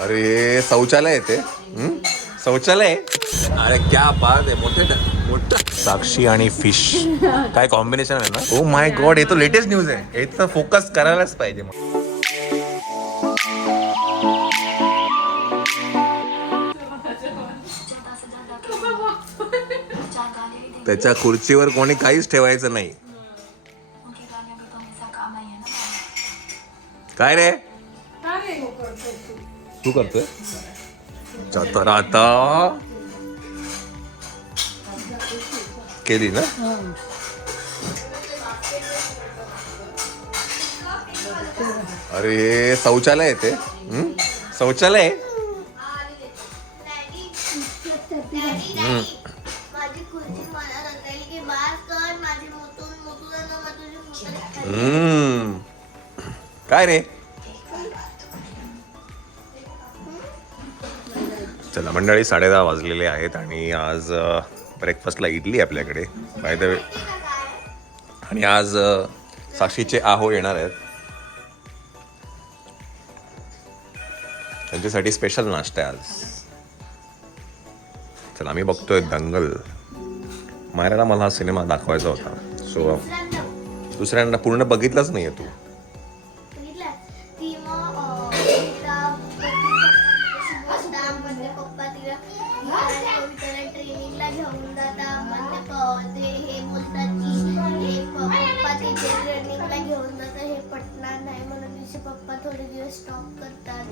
अरे हे शौचालय आहे ते शौचालय. अरे क्या बात आहे. मोठं साक्षी आणि फिश काय कॉम्बिनेशन आहे ना. ओ माय गॉड, हे तर लेटेस्ट न्यूज आहे. हे तर फोकस करायलाच पाहिजे. त्याच्या खुर्चीवर कोणी काहीच ठेवायचं नाही. काय रे तू करतोय तर आता केली ना. अरे हे शौचालय आहे ते शौचालय. काय रे. चला मंडळी, 10:30 वाजलेले आहेत आणि आज ब्रेकफास्टला इडली आपल्याकडे बाय द वे. आणि आज साक्षीचे आहो येणार आहेत. त्यांच्यासाठी स्पेशल नाश्ता आहे आज. चला आम्ही बघतोय दंगल. मायराला मला हा सिनेमा दाखवायचा होता. सो दुसऱ्यांदा पूर्ण बघितलंच नाही आहे तू.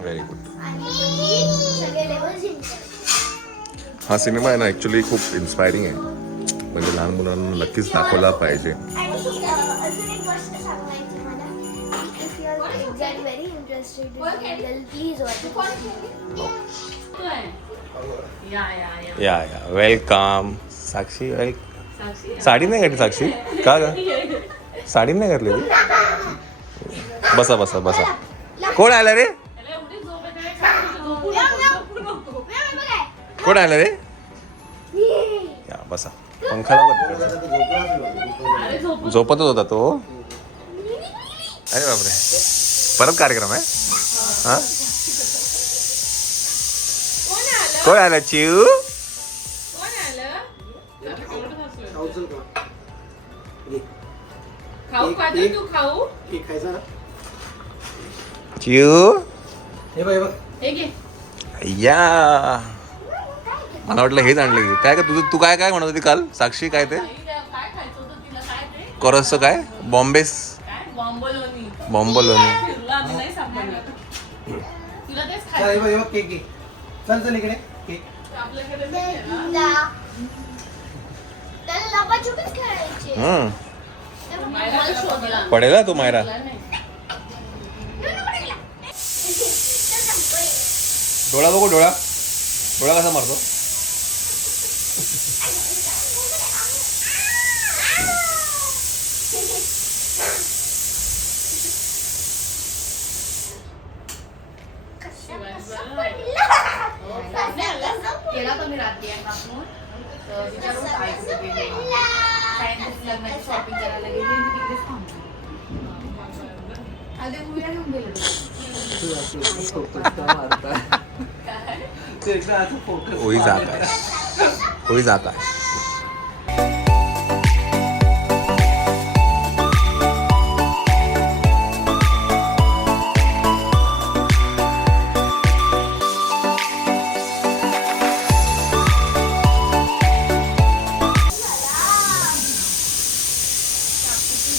Very good. हा सिनेमा आहे ना ॲक्च्युली खूप इन्स्पायरिंग आहे. म्हणजे लहान मुलांना नक्कीच दाखवला पाहिजे. या वेलकम साक्षी. साडी नाही घातली साक्षी का ग. साडी नाही घातली तू. बसा बसा बसा. कोण आलं रे. कोण आलं रे. या बसा. पंखा झोपतच होता तो. अरे बापरे, परत कार्यक्रम आहे हा. कोण आलं चिऊ. चिऊ या. मला वाटलं हेच आणलं काय का तुझं. तू काय काय म्हणत होती काल साक्षी. काय ते करस काय बॉम्बेस बॉम्बलोनी. पडेल ना तो मायरा. डोळा बघू. डोळा कसा मारतो. होई जाता है.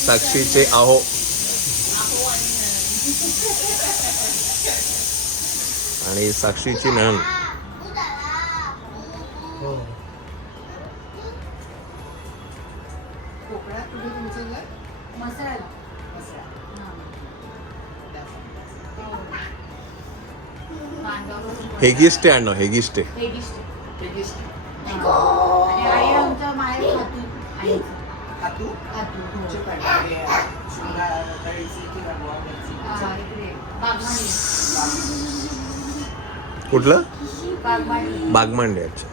साक्षीचे आहो आणि साक्षीची नणंद. हेगिस्टे आणणं. हेगिस्टे कुठलं बागमांडे. अच्छा.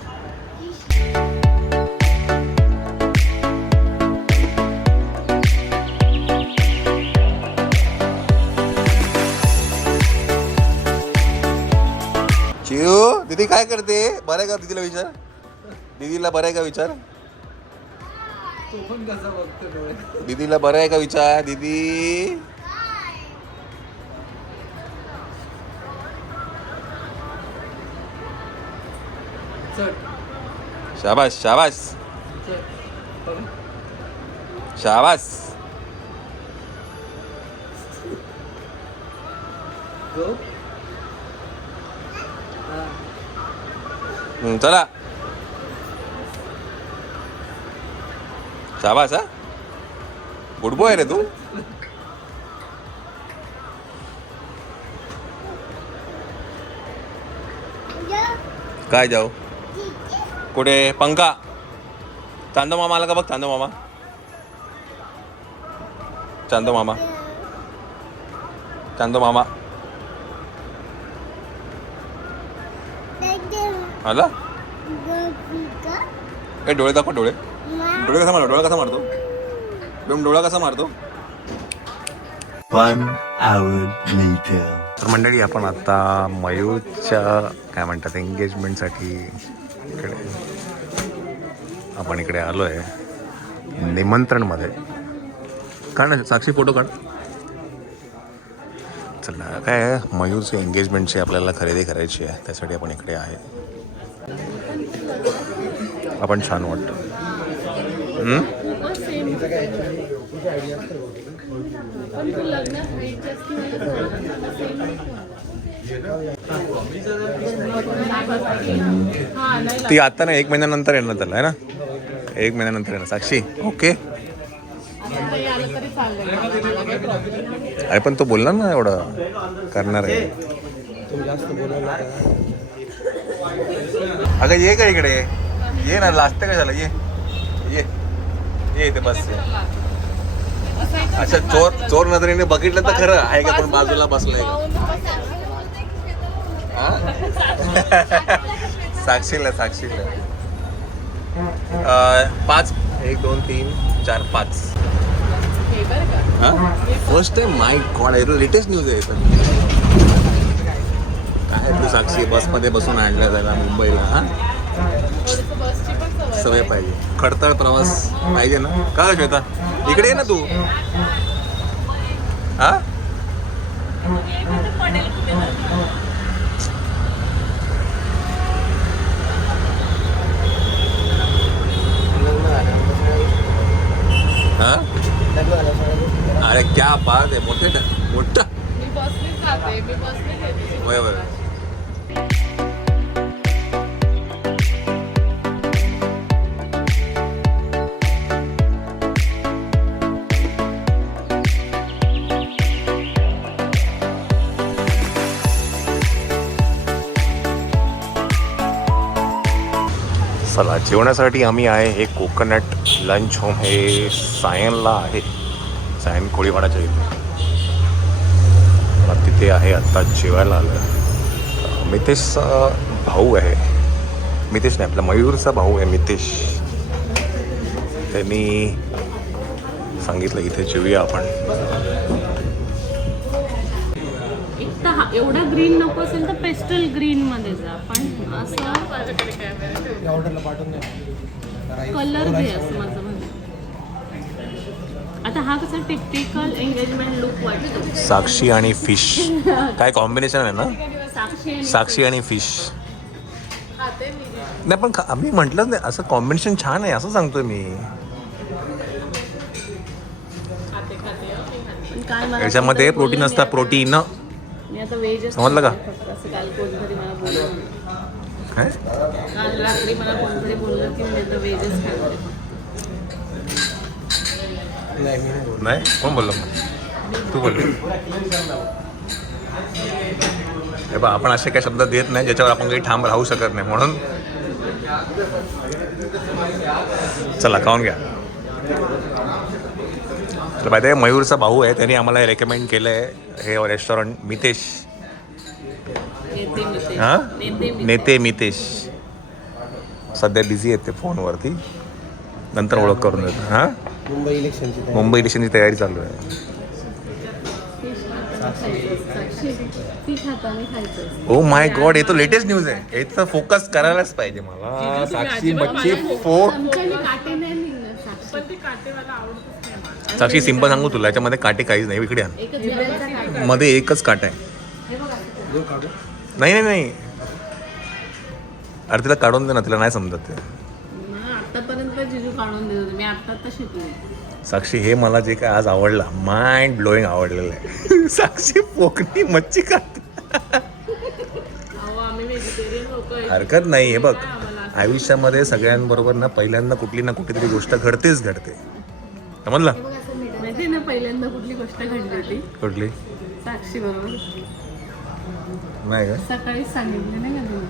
चिऊ दीदी काय करते? बरं आहे का? दीदीला विचार. दीदीला बरं आहे का विचार? दीदीला बरं आहे का विचार? दीदी शाबाश शाबाश शाबाश. चला शाबाश. हा गुड बॉय रे तू. काय जाऊ कुठे? पंखा. चांदो मामा आला का बघ. चांदो मामा. चांदो मामा. चांदो मामा आला. ए डोळे दाखव. डोळे डोळे कसा मारतो? डोळा कसा मारतो? डोळा कसा मारतो? 1 hour later. तर मंडळी आपण आता मयूरच्या काय म्हणतात एंगेजमेंटसाठी इकडे आपण इकडे आलो आहे निमंत्रणमध्ये. काढ ना साक्षी फोटो काढ. चला काय मयूरची एंगेजमेंटची आपल्याला खरेदी करायची आहे त्यासाठी आपण इकडे आहे. आपण छान वाटतं. ती आता ना 1 महिन्यानंतर येणार त्याला आहे ना. 1 महिन्यानंतर येणार साक्षी. ओके अरे पण तो बोलला ना एवढं करणार आहे. अगं ये का इकडे. ये ना लाजते कशाला. ये ये ये इथे बस. अच्छा चोर नजरेने बघितलं तर खरं आहे का पण बाजूला बसलाय साक्षीला 5 1 2 3 4 5. First time. My god latest news आहे. काय तू साक्षी बसमध्ये बसून आणलं त्याला मुंबईला. हा सवय पाहिजे. खडतर प्रवास पाहिजे ना. का श्वेता इकडे ये ना तू. हा अरे क्या बात आहे. मोठं वय वय. चला जेवणासाठी आम्ही आहे हे कोकोनट लंच होम. हे सायनला आहे. सायन कोळीवाडाच्या इथे. तिथे आहे आत्ता जेवायला आलं. मितेशचा भाऊ आहे. मितेश नाही आपला मयूरचा भाऊ आहे मितेश. त्यांनी सांगितलं इथे जेवूया आपण. एवढा ग्रीन नको असेल तर पेस्टल ग्रीन मध्ये जा. पण असं कलर दे असं माझं म्हणणं. आता हा कसा टिपिकल एंगेजमेंट लुक वाटतो. साक्षी आणि फिश काय कॉम्बिनेशन आहे ना. साक्षी आणि फिश. नाही पण आम्ही म्हटलंच नाही असं कॉम्बिनेशन छान आहे असं सांगतोय मी. याच्यामध्ये प्रोटीन असतात. प्रोटीन मी आता वेज समजलं का. असं काल कोणतरी मला बोललं. काय काल रात्री मला कोणतरी बोललं की मी आता वेजच खाते. नाही कोण बोललो तू बोललो. हे बघ आपण असे काही शब्द देत नाही ज्याच्यावर आपण काही ठाम राहू शकत नाही म्हणून. चला खाऊन घ्या. तर माहिती आहे मयूरचा भाऊ आहे त्यांनी आम्हाला हे रेकमेंड केलं आहे हे रेस्टॉरंट. मितेश. हां नेते मितेश. सध्या बिझी आहेत ते फोनवरती. नंतर ओळख करून देतो. हां मुंबई इलेक्शनची तयारी चालू आहे. फिश हाताने खायचं. ओ माय गॉड, हे तो लेटेस्ट न्यूज आहे. याचा फोकस करायलाच पाहिजे मला. साक्षी मच्छी फोक. आमच्याने काटे नाही निघणार साक्षी. पण ते काटेवाला आवडतच नाही मला. साक्षी सिंपल सांगू तुला, याच्यामध्ये काटे काहीच नाही. इकडे आण. एकच बिब्यांचा काटा. मध्ये एकच काटा आहे. हे बघा. नाही नाही नाही, अरे तिला काढून दे ना, तिला नाही समजत ते. आतापर्यंत जिजू काढून देत होते. मी आता तर शिकले. साक्षी, हे मला जे काय आज आवडला, माइंड ब्लोईंग आवडलेलं आहे. साक्षी पोकणी मच्छी खाते. अहो आम्ही व्हेजिटेरियन लोक आहे. हरकत नाही. हे बघ, आयुष्यामध्ये सगळ्यांबरोबर ना पहिल्यांदा कुठली ना कुठली गोष्ट घडतेच घडते. समजलं? माहिती ना पहिल्यांदा कुठली गोष्ट घडली होती? कुठली? साक्षी बरोबर नाही का? सकाळीच सांगितलं नाही का तुम्ही?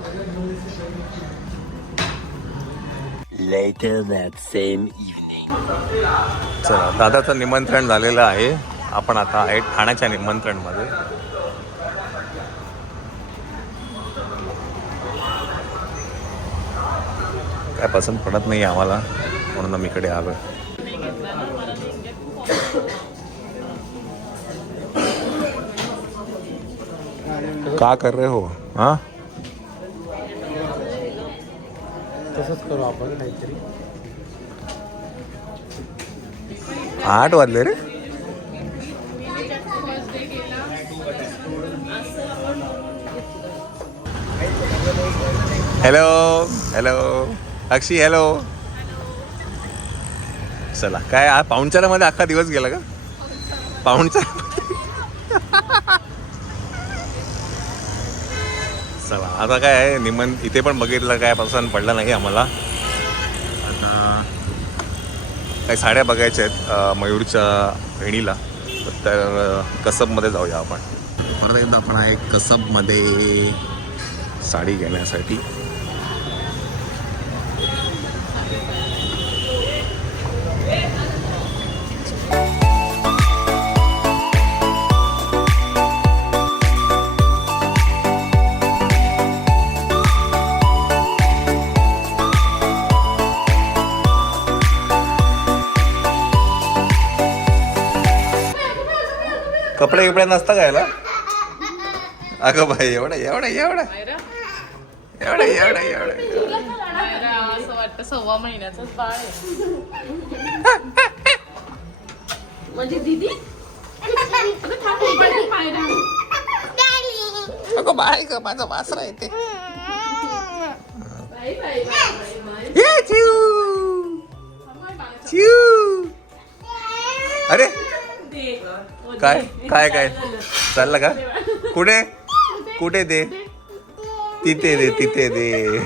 Later that same evening. चला, दादाचं निमंत्रण झालेलं आहे. आपण आता आहे ठाण्याच्या निमंत्रणमध्ये. काय पसंत पडत नाही आम्हाला, म्हणून आम्ही इकडे आलो. का कर रहे हो? हा, तसंच करू आपण काहीतरी. 8 वाजले रे. हॅलो हॅलो अक्षी, हॅलो. चला, काय पाहुणचारामध्ये अख्खा दिवस गेला का? पाहुणचार. चला, आता काय आहे, इथे पण बघितलं, काय पसंत पडलं नाही आम्हाला. आता काही साड्या बघायच्या आहेत मयूरच्या बहिणीला, तर कसबमध्ये जाऊया आपण. परत एकदा आपण आहे कसबमध्ये साडी घेण्यासाठी. कपडे बिपडे नसता घ्यायला? अगं बाई, एवढं एवढं एवढं एवढं एवढं एवढं. असं वाटतं 1.25 महिन्याचंच बाळ आहे. म्हणजे दीदी अगं बाय ग, माझा वासरा येते. अरे काय काय काय चाललं का? कुठे कुठे दे? तिथे दे, तिथे दे.